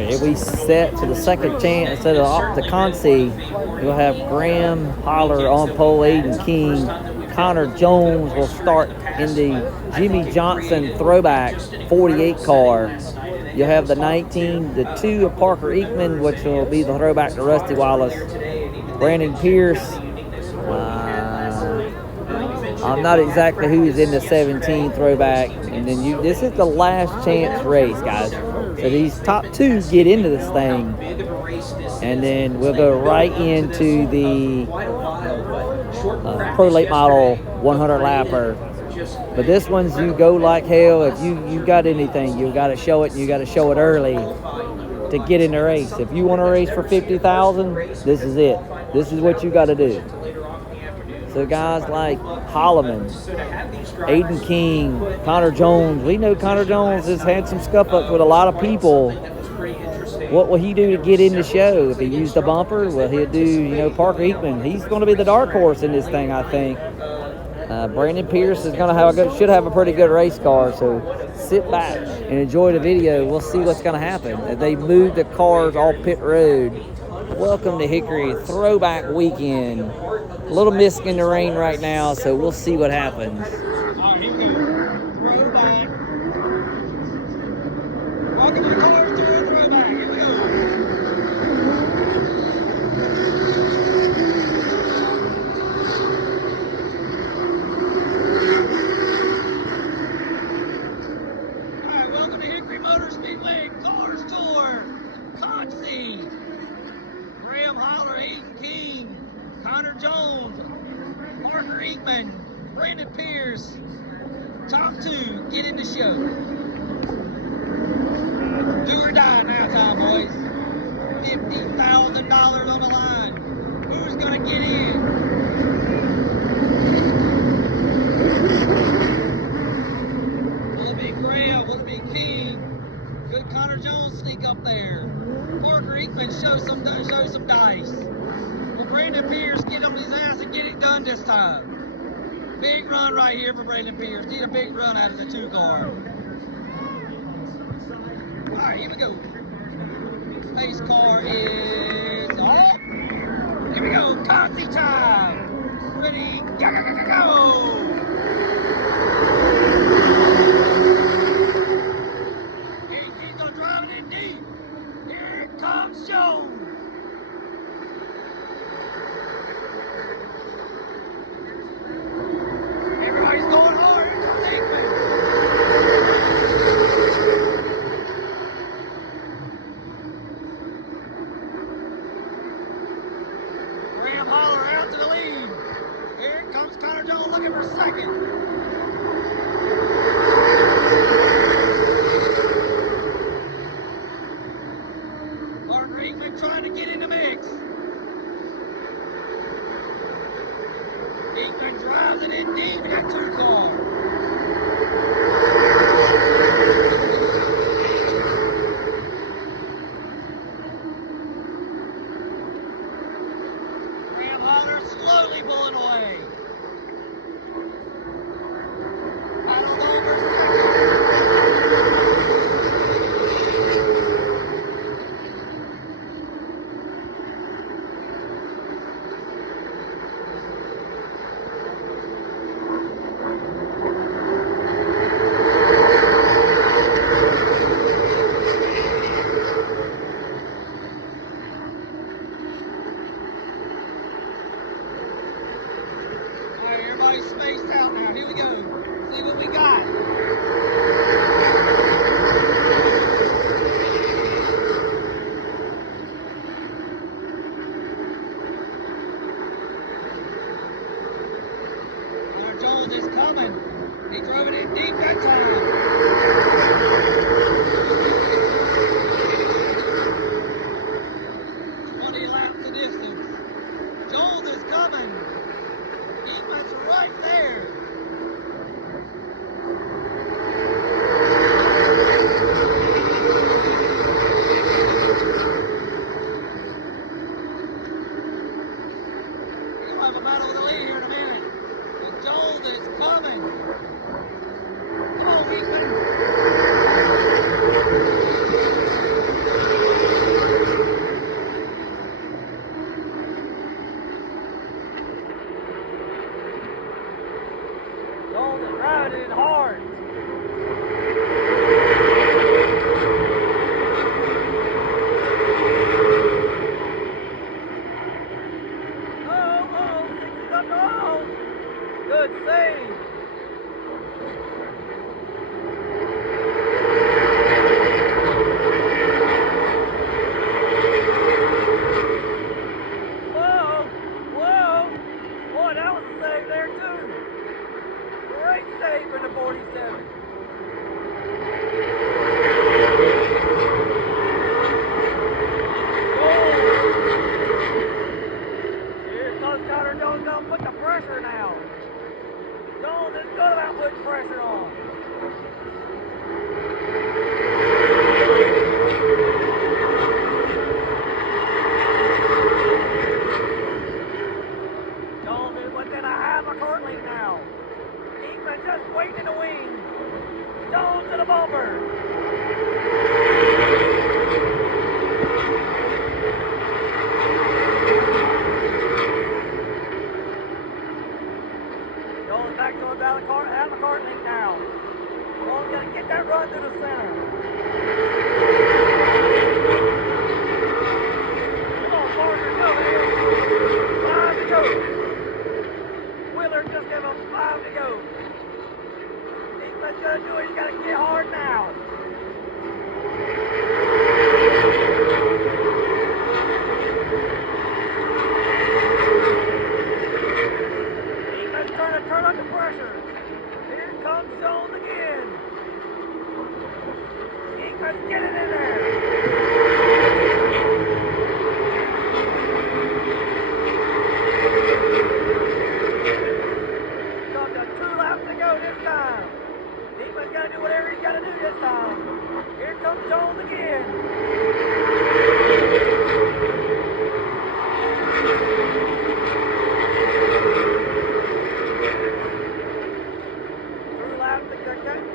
right, if we set for the second chance instead of the Concy, you'll have Graham Holler on pole, Aiden King. Connor Jones will start in the Jimmy Johnson Throwback 48 car. You'll have the 19, the 2 of Parker Eekman, which will be the throwback to Rusty Wallace. Brandon Pierce. I'm not exactly who's in the 17 throwback. And then this is the last chance race, guys. So these top 2 get into this thing. And then we'll go right into the Pro Late Model 100 lapper. But this one's you go like hell. If you got anything, you got to show it, and you got to show it early to get in the race. If you want to race for 50,000, this is it. This is what you got to do. So guys like Holloman, Aiden King, Connor Jones. We know Connor Jones has had some scuff-ups with a lot of people. What will he do to get in the show? If he used a bumper, well, he'll do, Parker Eekman. He's going to be the dark horse in this thing, I think. Brandon Pierce is going to should have a pretty good race car, so sit back and enjoy the video. We'll see what's going to happen. They moved the cars off pit road. Welcome to Hickory Throwback Weekend. A little misting in the rain right now, so we'll see what happens. All right, here we go. Throwback. Welcome to the cars to a throwback. Here we go. Cars Tour, Concy, Graham Holler, Aiden King, Connor Jones, Parker Eekman, Brandon Pierce, Tom 2, get in the show. Do or die now time, boys. $50,000 on the line. Who's gonna get in? Will it be Graham? Will it be King? Could Connor Jones sneak up there? Parker Eekman show some dice. Will Brandon Pierce get on his ass and get it done this time? Big run right here for Brandon Pierce. Need a big run out of the 2 car. All right, here we go. Pace car is off. Here we go. Concy time. Ready? Go, go, go, go, go. Comes Jones. Everybody's going hard. Here comes Eekman. Graham Holler out to the lead. Here comes Connor Jones looking for second. Trying to get in the mix. Eekman drives it in deep in that 2 car. Graham Holler slowly pulling away. Battle over second.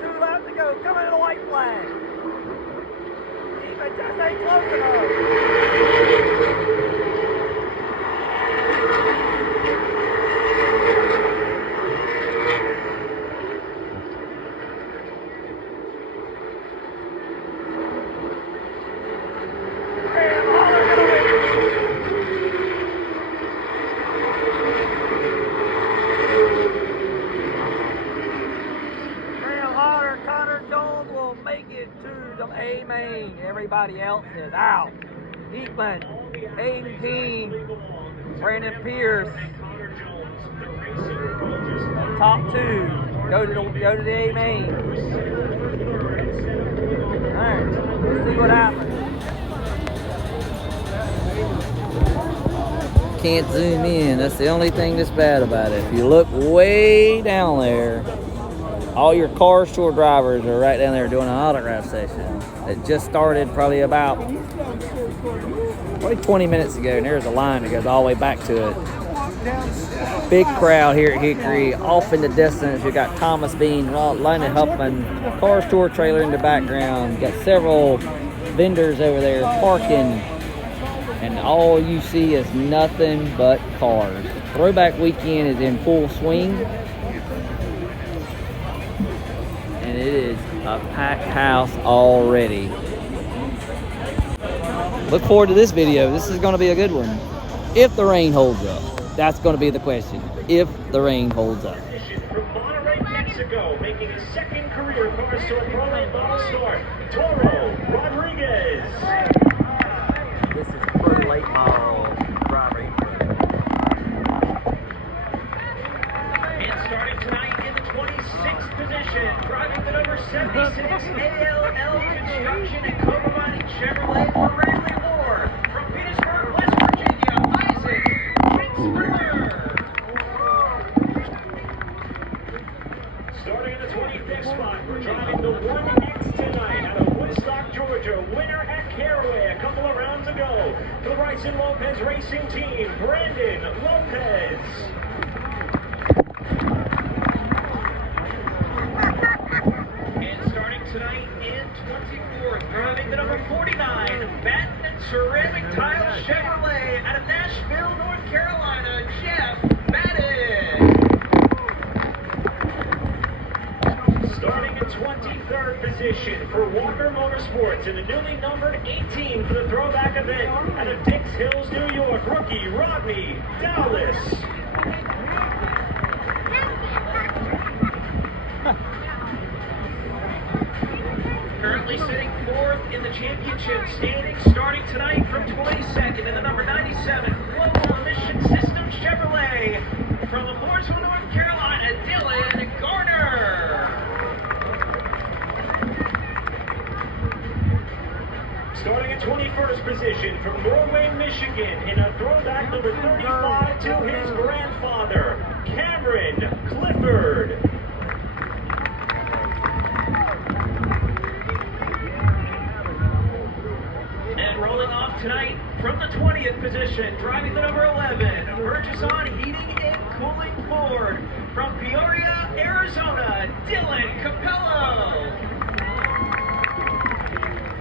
Two laps to go. Come in the white flag. Keep it just ain't close enough. A main. Everybody else is out. Heatman, Aiden King, Brandon Pierce. Top two go to the A main. All right, let's see what happens. Can't zoom in. That's the only thing that's bad about it. If you look way down there, all your car store drivers are right down there doing an autograph session. It just started probably 20 minutes ago, and there's a line that goes all the way back to it. Big crowd here at Hickory. Off in the distance, you got Thomas Bean, London Huffman, car store trailer in the background. You got several vendors over there parking, and all you see is nothing but cars. Throwback weekend is in full swing. And it is a packed house already. Look forward to this video. This is going to be a good one. If the rain holds up. That's going to be the question. If the rain holds up. From Monterrey, Mexico, making his second career car store pro-lane model start, Toro Rodriguez. This is pro-late model driving. And starting tonight in the 26th position, driving the number 76 ALL Construction and Co-Providing Chevrolet for Bradley Moore. From Petersburg, West Virginia, Isaac Kingsburger. Starting in the 25th spot, we're driving the 1X tonight out of Woodstock, Georgia. Winner at Caraway a couple of rounds ago. For the Bryson Lopez Racing Team, Brandon Lopez. Tonight in 24th, driving the number 49, Batten and Ceramic Tile Chevrolet out of Nashville, North Carolina, Jeff Batten. Starting in 23rd position for Walker Motorsports in the newly numbered 18 for the Throwback event out of Dix Hills, New York, rookie Rodney Dallas. Currently sitting fourth in the championship standings, starting tonight from 22nd in the number 97 Global Emission System Chevrolet from Mooresville, North Carolina, Dylan Garner. Starting at 21st position from Norway, Michigan in a throwback number 35 to his grandfather, Cameron Clifford. Tonight, from the 20th position, driving the number 11, Burgesson Heating and Cooling Ford. From Peoria, Arizona, Dylan Capello.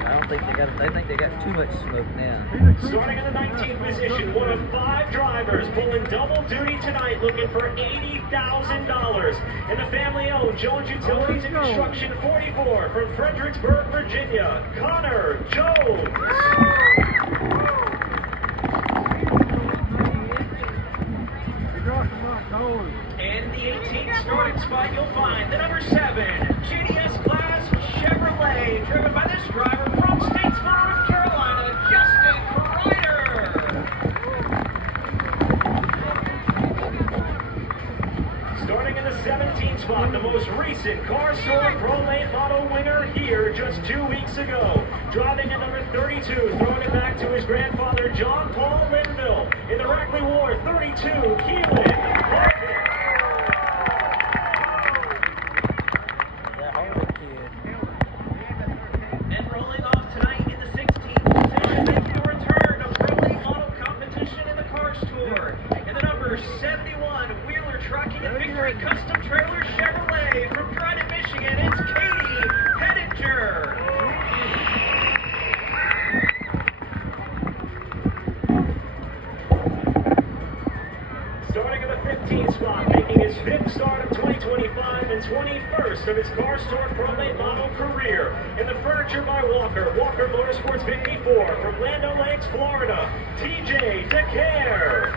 I don't think they think they got too much smoke now. Starting in the 19th position, one of 5 drivers pulling double duty tonight, looking for $80,000. And the family-owned Jones Utilities and Construction 44 from Fredericksburg, Virginia, Connor Jones. And the 18th starting spot, you'll find the number 7, GDS Class Chevrolet, driven by this driver from Statesville, North Carolina, Justin Kreider. Starting in the 17th spot, the most recent car store pro-lane model winner here just 2 weeks ago. Driving at number 32, throwing it back to his grandfather, John Paul Linville. In the Rackley War 32, Keelan. And rolling off tonight in the 13th spot, making his 5th start of 2025 and 21st of his Car Store Pro Late Model career. In the Furniture by Walker, Walker Motorsports 54 from Land O'Lakes, Florida, TJ DeCare.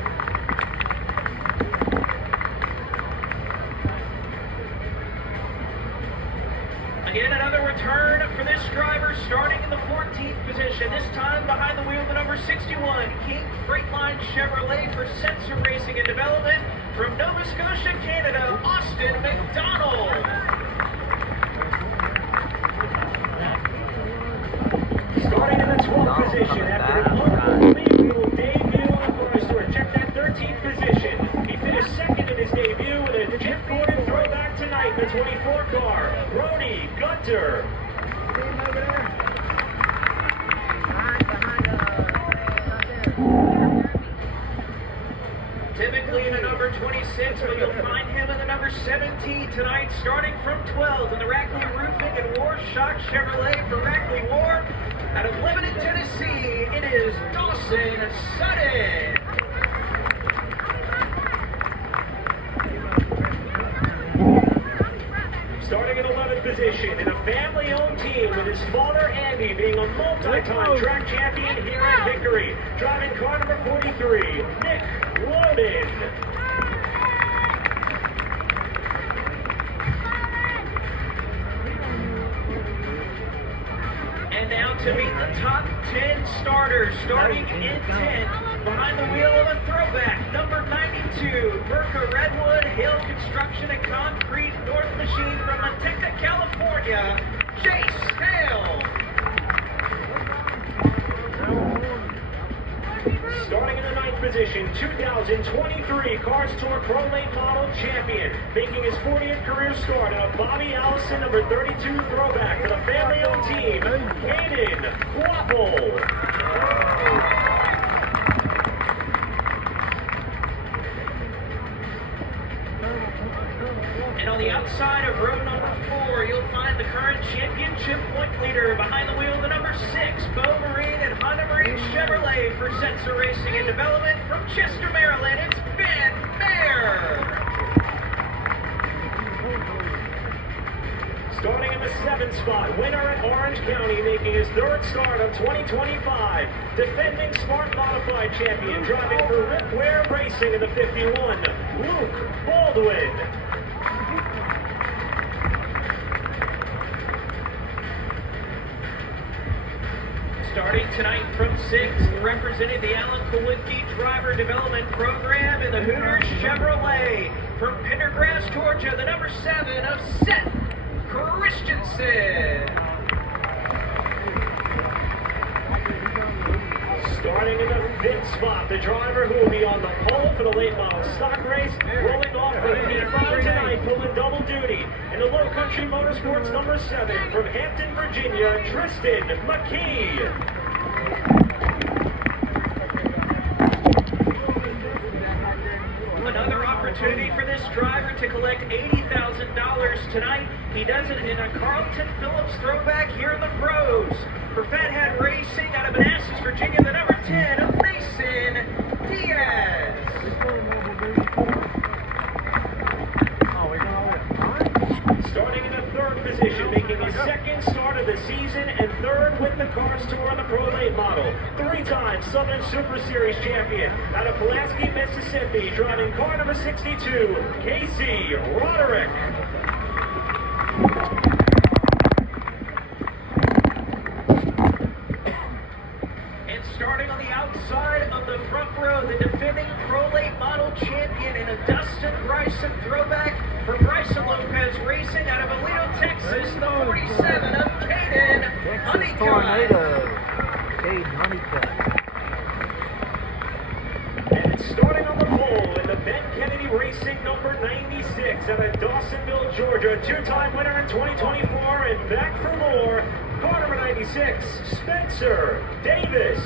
Again, another return for this driver, starting in the 14th position, this time behind the wheel of the number 61, King Freightline Chevrolet for Sensor Racing and Development from Nova Scotia, Canada, Austin McDonald. Starting in the 12th position after the local lead, we will debut on the Car Store. Check that 13th position. He finished second in his debut with a Jeff Gordon Throwback tonight in the 24 car. Brody Gunter. Typically in the number 26, but you'll find him in the number 17 tonight, starting from 12 in the Rackley Roofing and War Shock Chevrolet for Rackley War. Out of Lebanon, Tennessee, it is Dawson Sutton. Starting in 11th position in a family-owned team with his father Andy being a multi-time track champion here at Hickory. Driving car number 43, Nick Loden. And now to meet the top 10 starters, starting in 10th, behind the wheel of a Throwback, number 92, Burka Redwood, Hill Construction and Concrete North Machine from Manteca, California, Chase Hale. Starting in the 9th position, 2023 Car Store Pro Late Model Champion, making his 40th career start in a Bobby Allison number 32 Throwback for the family-owned team, Hayden Quapple. And on the outside of row number 4, you'll find the current championship point leader behind the wheel of the number 6, Bo Marine and Honda Marine Chevrolet for Sensor Racing and Development from Chester, Maryland. It's Ben Mayer. Starting in the 7th spot, winner at Orange County, making his 3rd start of 2025. Defending Smart Modified champion, driving for Rip Ware Racing in the 51, Luke Baldwin. Starting tonight from 6th, representing the Alan Kowinski Driver Development Program in the Hooters Chevrolet. From Pendergrass, Georgia, the number 7 of Seth Christensen. Starting in the 5th spot, the driver who will be on the pole for the late model stock race, rolling off for P5 tonight, pulling double duty. In the Low Country Motorsports number 7 from Hampton, Virginia, Tristan McKee. Another opportunity for this driver to collect $80,000 tonight. He does it in a Carlton Phillips Throwback here in the pros. For Fathead Racing out of Manassas, Virginia, the number 10 of Mason Diaz. Starting in the 3rd position, making his 2nd start of the season and 3rd with the Car Store on the Pro Late Model. 3-time Southern Super Series champion out of Pulaski, Mississippi, driving car number 62, Casey Roderick. And starting on the outside of the front row, the defending Pro Late Model champion in a Dustin Bryson Throwback for Bryson Lopez Racing out of Alito, Texas, the 47 of Caden Texas Honeycutt. Tornado. Caden Honeycutt. And starting on the pole in the Ben Kennedy Racing number 96 out of Dawsonville, Georgia, 2-time winner in 2024 and back for more, car number 96, Spencer Davis.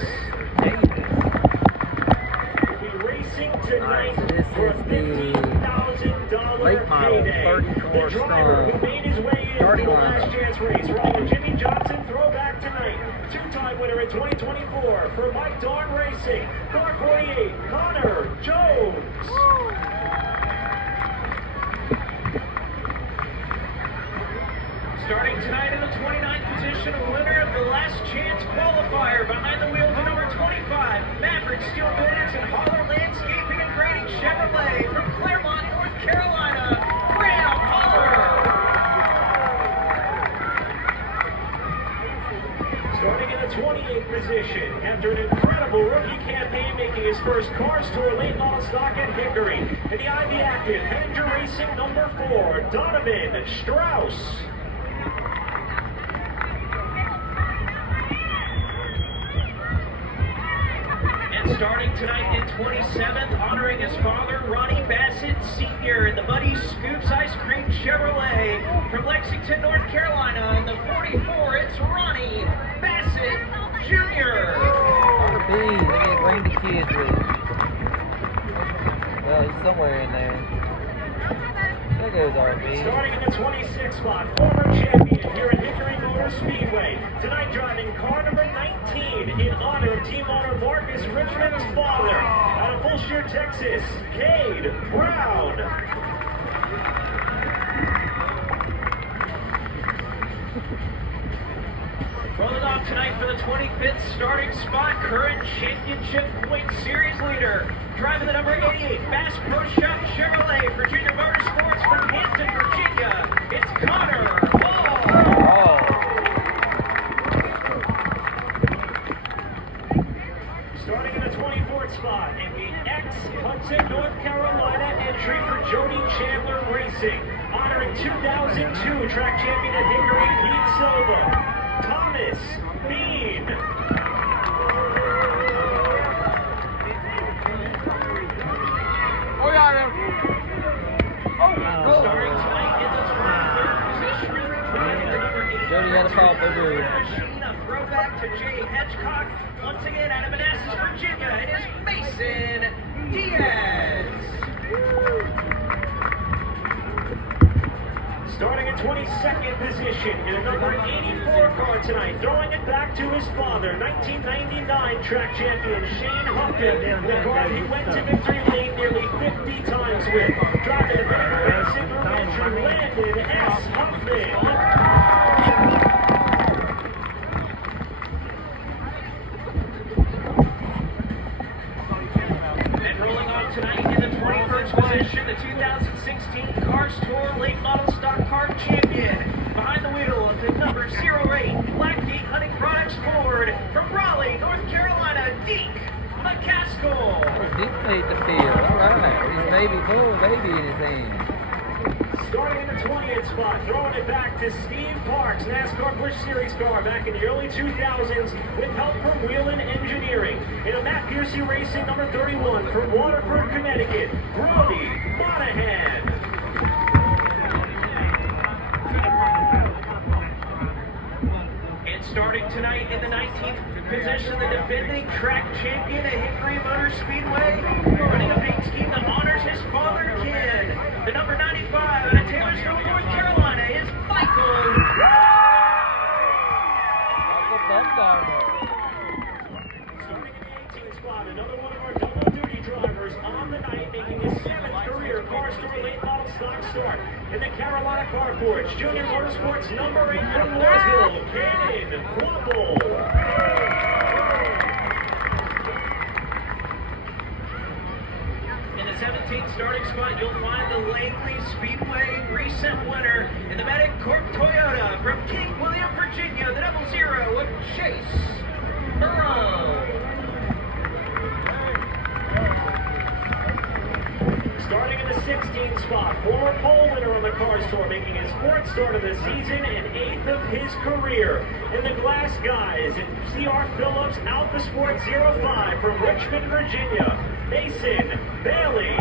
Will be racing tonight for a $15,000 late model, payday. 34 The driver strong. who made his way into Starting the lineup. last chance race, riding a Jimmy Johnson Throwback tonight. 2-time winner in 2024 for Mike Darn Racing. Car 48, Connor Jones. starting tonight in the 29th position, a winner of the last chance qualifier behind the wheels of number 25, Maverick Steel Builders and Holler Landscaping and Grading Chevrolet from Claremont, North Carolina, Graham Holler. Starting in the 28th position, after an incredible rookie campaign making his first Cars Tour late model stock at Hickory, in the Ivy Active, Henninger Racing number 4, Donovan Strauss. And starting tonight in 27th, honoring his father, Ronnie Bassett Sr. in the Muddy Scoops Ice Cream Chevrolet from Lexington, North Carolina. In the 44, it's Ronnie Bassett Jr. RB, they didn't bring the kids with him. Well, he's somewhere in there. There goes RB. Starting in the 26th spot, former champion here at Hickory Motor Speedway. Tonight driving car number 19 in honor of team owner Marcus Richmond's father. Out of Fulshire, Texas, Cade Brown. Rolling off tonight for the 25th starting spot, current championship point series leader. Driving the number 88 Bass Pro Shop Chevrolet for Junior Motorsports from Hampton, Virginia, it's Connor Hall. Starting in the 24th spot in the ex-Hudson, North Carolina entry for Jody Chandler Racing. Honoring 2002 track champion at Hickory, Pete Silva. Thomas Bean. Starting tonight in the 23rd position, driving the number 8 Jody had a pop, boo-boo. machine, a throwback to Jay Hedgecock. Once again, out of Manassas, Virginia, it is Mason Diaz. Starting in 22nd position in a number 84 car tonight, throwing it back to his father, 1999 track champion Shane Huffman, the car he went to victory lane nearly 50 times with. Driving the Baker Racing Group entry, Landon S. Huffman. Tonight in the 21st position, the 2016 Cars Tour Late Model Stock Car Champion. Behind the wheel of the number 08 Blackgate Hunting Products Ford from Raleigh, North Carolina, Deke McCaskill. Deke made the field. All right. His baby in his hand. Starting in the 20th spot, throwing it back to Steve Parks, NASCAR Busch Series car back in the early 2000s with help from Wheelan Engineering. In a Matt Piercy Racing number 31 from Waterford, Connecticut, Brody Monahan. And starting tonight in the 19th position, the defending track champion at Hickory Motor Speedway, running a paint scheme that honors his father, Ken. The number 95 out of Taylorsville, North Carolina, is Michael. Starting in the 18th spot, another one of our double-duty drivers on the night, making his 7th career Car Store late model stock start in the Carolina Carports. Junior Motorsports number 8 from Louisville, Cannon Quapple. In the 17th starting spot, you'll find the Langley Speedway recent winner in the Medic Corp Toyota from King William, Virginia, the 00 of Chase Burrow. Starting in the 16th spot, former pole winner on the Cars Tour, making his 4th start of the season and 8th of his career. In the Glass Guys, in C.R. Phillips Alpha Sport 05 from Richmond, Virginia, Mason Bailey.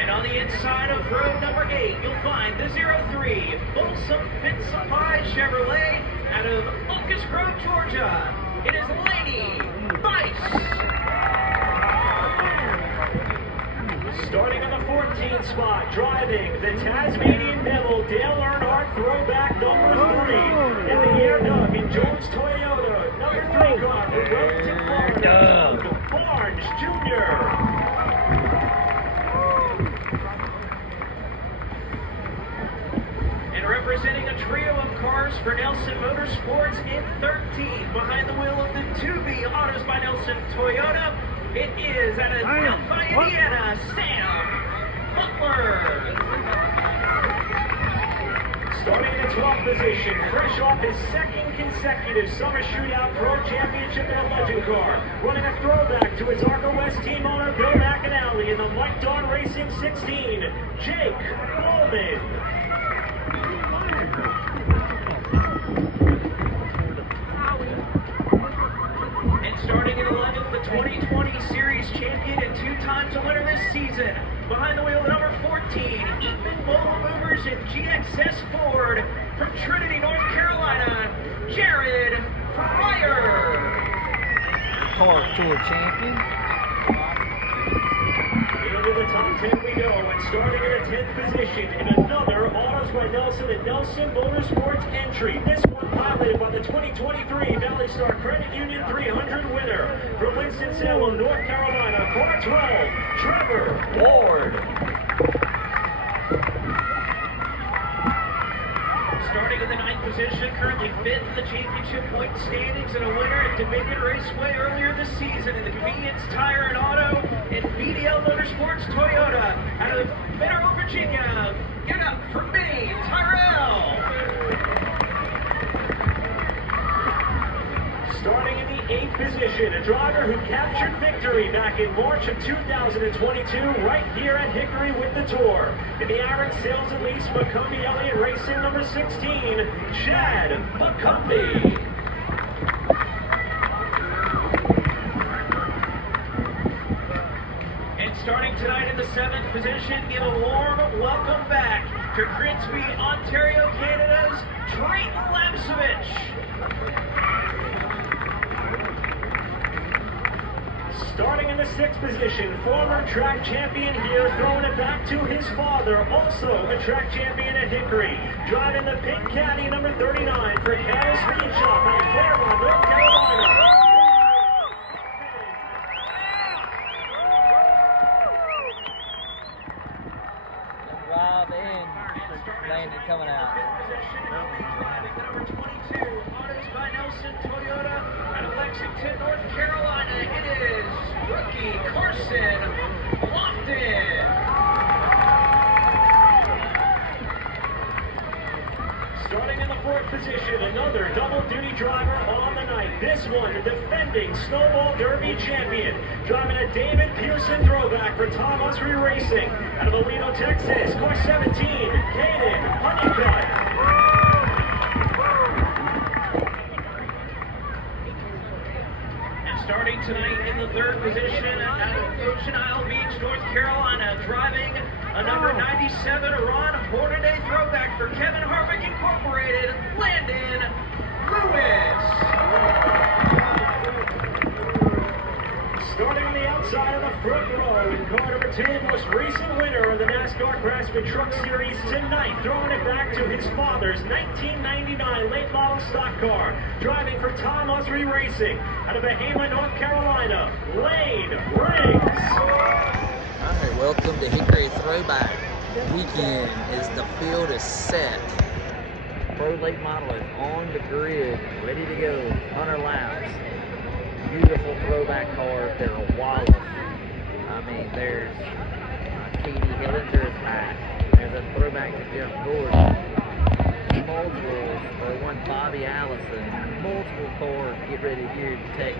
And on the inside of row number 8, you'll find the 03 Folsom Fit Supply Chevrolet out of Locust Grove, Georgia. It is Lady Bice. Starting in the 14th spot, driving the Tasmanian Devil Dale Earnhardt Throwback number 3 in the Air Dug in Jones Toyota, number 3 car from Wilmington, Florida, Barnes Jr. driving a trio of cars for Nelson Motorsports in 13. Behind the wheel of the 2B Autos by Nelson Toyota, it is out of Delphi, Indiana, Sam Butler. Starting in the 12th position, fresh off his second consecutive Summer Shootout Pro Championship in a legend car, running a throwback to his ARCA West team owner Bill McAnally in the Mike Dawn Racing 16, Jake Bowman. And starting in 11th, the 2020 Series champion and 2 times a winner this season. Behind the wheel, number 14, Eatman Mobile Movers and GXS Ford from Trinity, North Carolina, Jared Fryer. Car Tour champion. Into the top 10 we go, and starting in a 10th position in another Autos by Nelson and Nelson Motorsports entry. This one piloted by the 2023 Valley Star Credit Union 300 winner from Winston-Salem, North Carolina, car 12, Trevor Ward. Starting in the 9th position, currently 5th in the championship point standings, and a winner at Dominion Raceway earlier this season in the Convenience Tire and Auto and BDL Motorsports Toyota out of Mineral, Virginia. Give it up for me, Tyrell. Starting in the 8th position, a driver who captured victory back in March of 2022 right here at Hickory with the Tour. In the Aaron Sales and Lease McCumbee Elliott Racing number 16, Chad McCumbee. And starting tonight in the 7th position, give a warm welcome back to Grimsby, Ontario, Canada's Drayton Lapsevich. Starting in the 6th position, former track champion here, throwing it back to his father, also a track champion at Hickory. Driving the pink caddy number 39 for Cal Speed Shop out of Claremont, North Carolina. Drive in, Landon coming out. Number 22, Autos by Nelson Toyota out of Lexington, North Carolina. It is rookie Carson Lofton. Starting in the 4th position, another double-duty driver on the night. This one, the defending Snowball Derby champion, driving a David Pearson throwback for Tom Osprey Racing out of Alino, Texas. Car 17, Caden Honeycutt. Starting tonight in the 3rd position out of Ocean Isle Beach, North Carolina, driving a number 97 Ron Hornaday throwback for Kevin Harvick Incorporated, Landon Lewis. Starting on the outside of the front row in car number 2, the most recent winner of the NASCAR Craftsman Truck Series tonight, throwing it back to his father's 1999 late model stock car, driving for Tom Osprey Racing out of Bahama, North Carolina, Lane Briggs. All right, welcome to Hickory Throwback weekend. The field is set. Pro late model is on the grid, ready to go, 100 laps. Beautiful throwback cars. They're a wallet. I mean, there's Katie Hillinger's back. There's a throwback to Jeff Gordon. Multiple, or one Bobby Allison. Multiple cars get ready here to take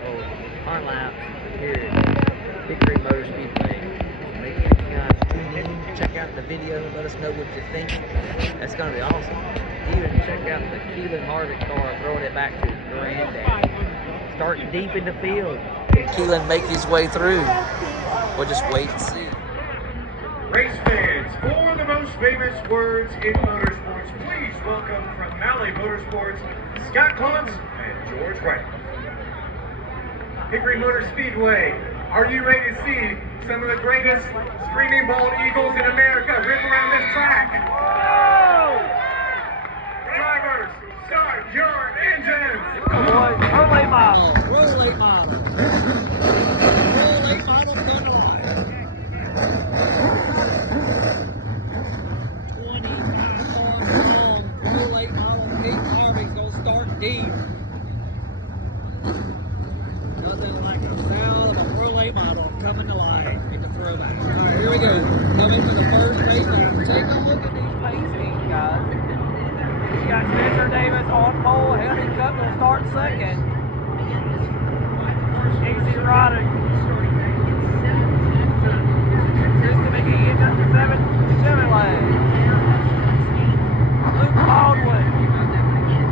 on laps here at Hickory Motor Speedway. Make sure you guys tune in, check out the video, let us know what you think. That's going to be awesome. Even check out the Keelan Harvick car, throwing it back to his granddad. Starting deep in the field. Can Keelan make his way through? We'll just wait and see. Race fans, for the most famous words in motorsports, please welcome from Malley Motorsports, Scott Clements and George Wright. Hickory Motor Speedway, are you ready to see some of the greatest screaming bald eagles in America rip around this track? Drivers, start your engines! Roll late model. Roll late model. Roll late model coming on. 25 arms long. Roll late model. deep. Nothing like the sound of a Pro Late model coming to life at the Throwback. All right, here we go. Coming to the first race lap. Take a look at these pace schemes, guys. You got Spencer Davis on pole. Henry Cup will start second. Easy Roddick. Krista McGee in the 7 Chevrolet. Luke Baldwin.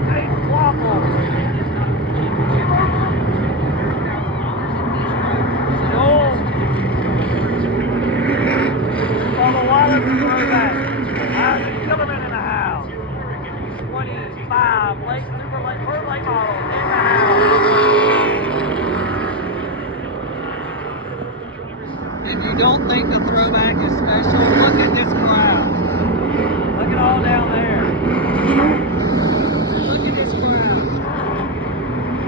Dave Waffle. Joel. Bubba Wallace Throwback. Isaac Killerman in the house. 25 late super late or late model in the house. If you don't think the Throwback is special, look at this crowd. Look at all down there. Look at this crowd.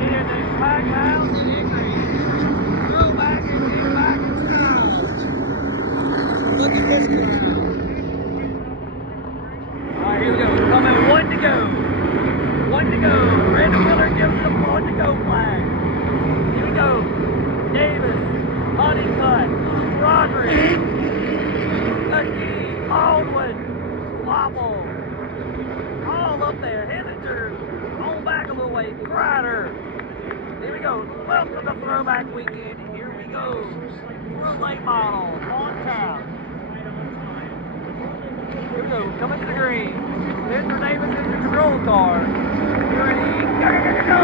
It is a packed house in Hickory. Throwback is in back in style. Look at this crowd. Alright, here we go. Coming, one to go. One to go. Brandon Miller gives them one to go flag. Here we go. Davis, Honeycutt, Roderick, Lucky, Baldwin, Wobble, all up there. Henninger, on back a little way. Crider. Here we go. Welcome to Throwback Weekend. Here we go. Pro Late model on tap. Here we go. Coming to the green. Mr. Davis is the control car. Ready? Go!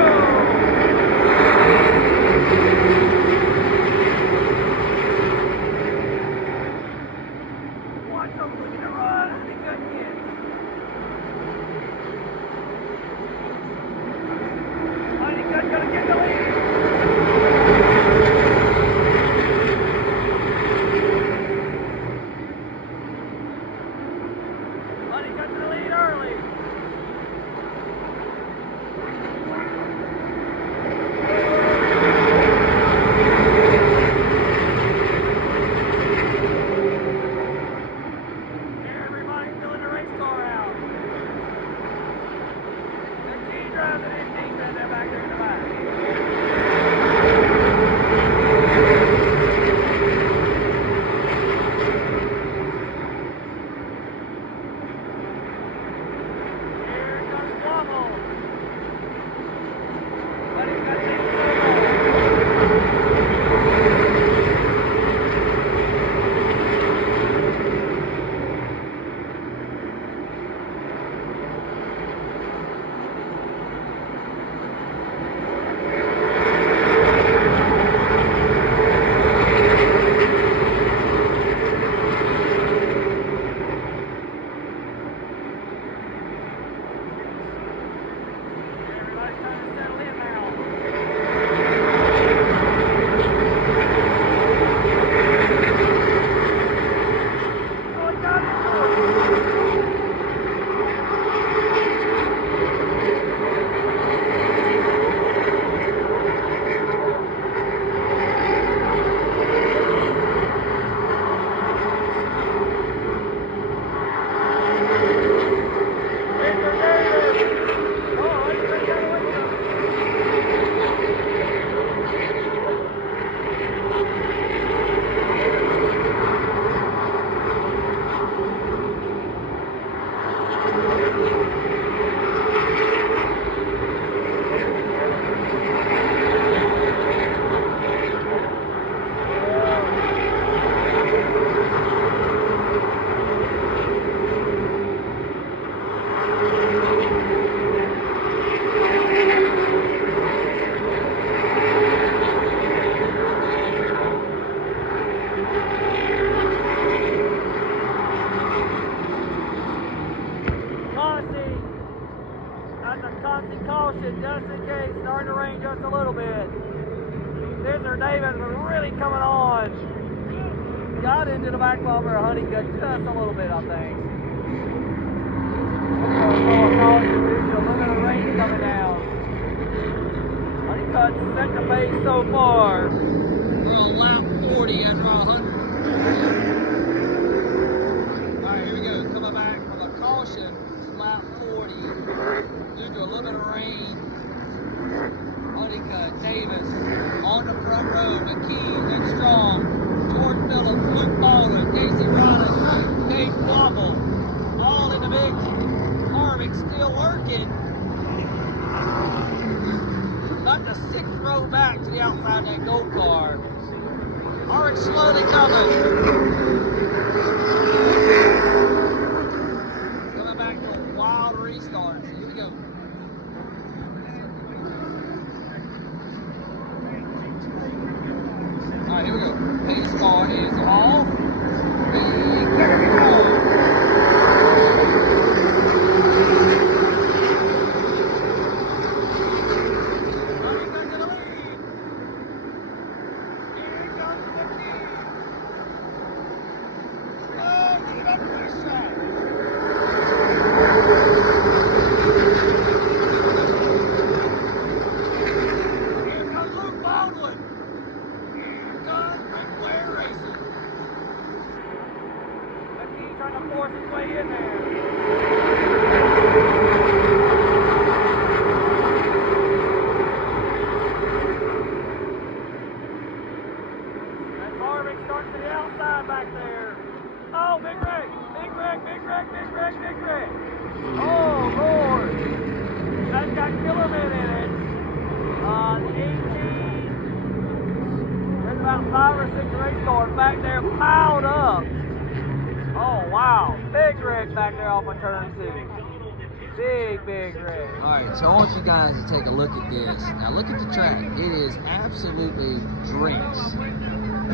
Watch him looking to run. I think I can. Honeycutt gonna get the lead. Honeycutt to the lead early. Everybody's filling the race car out. The key drives it in deep and they're back there in the back. Here comes Wobble. But he's got to take the Everybody's trying to settle in now. Oh, he got it. Mr. Davis. Oh, he's gonna get away from him. Constant caution just in case, starting to rain just a little bit. Mr. Davis was really coming on. Got into the back bumper of Honeycutt just a little bit, I think. Caution, there's a little bit of rain coming down. Honeycutt set the pace so far. We're on lap 40 after 100. Alright, here we go. Coming back from a caution, lap 40. Due to a little bit of rain. Keys and Strong, George Phillips, Luke Baldwin, Casey Rada, Dave Wobble, all in the mix. Harvick still lurking. About the 6th row back to the outside of that gold car. Harvick slowly coming. Coming back to a wild restart. So here we go. Alright, here we go. Pace car is off. Here we go. Oh, Lord. That's got Killerman in it. The 18. There's about 5 or 6 race cars back there piled up. Oh, wow. Big wreck back there off of turn 2. Big wreck. Alright, so I want you guys to take a look at this. Now look at the track. It is absolutely drenched.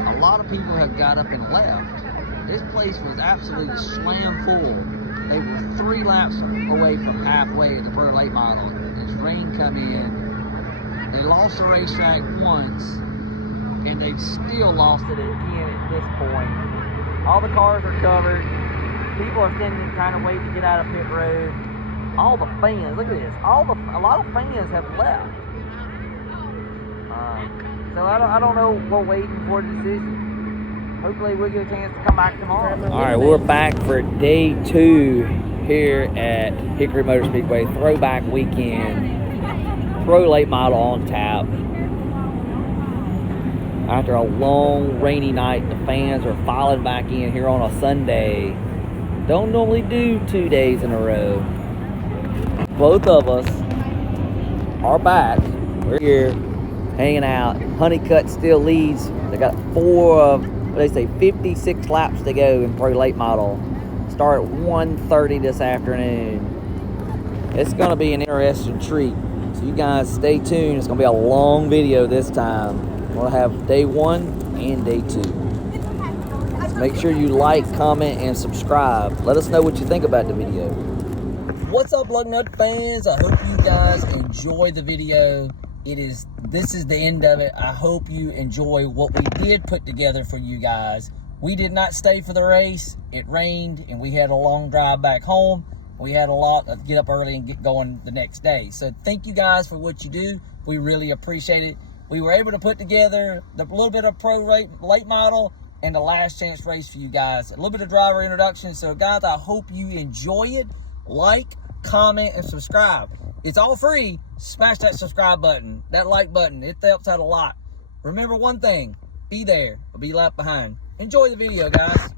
A lot of people have got up and left. This place was absolutely slam full. They were 3 laps away from halfway at the Pro Late Model. As rain come in, they lost the racetrack once, and they've still lost it again at this point. All the cars are covered. People are standing kind of waiting to get out of pit road. All the fans, look at this. A lot of fans have left. So I don't know. We're waiting for a decision. Hopefully we'll get a chance to come back tomorrow. All right, we're back for day 2 here at Hickory Motor Speedway. Throwback weekend. Pro Late Model on tap. After a long rainy night, the fans are filing back in here on a Sunday. Don't normally do 2 days in a row. Both of us are back. We're here hanging out. Honeycutt still leads. They got 56 laps to go in Pro Late Model. Start at 1:30 this afternoon. It's going to be an interesting treat. So you guys stay tuned. It's going to be a long video this time. We'll have day 1 and day 2. So make sure you like, comment, and subscribe. Let us know what you think about the video. What's up, Lug Nut fans? I hope you guys enjoy the video. This is the end of it. I hope you enjoy what we did put together for you guys. We did not stay for the race. It rained and we had a long drive back home. We had a lot to get up early and get going the next day. So thank you guys for what you do. We really appreciate it. We were able to put together a little bit of Pro Late Model and the last chance race for you guys. A little bit of driver introduction. So guys, I hope you enjoy it. Like, comment, and subscribe. It's all free. Smash that subscribe button, that like button. It helps out a lot. Remember one thing, be there or be left behind. Enjoy the video, guys.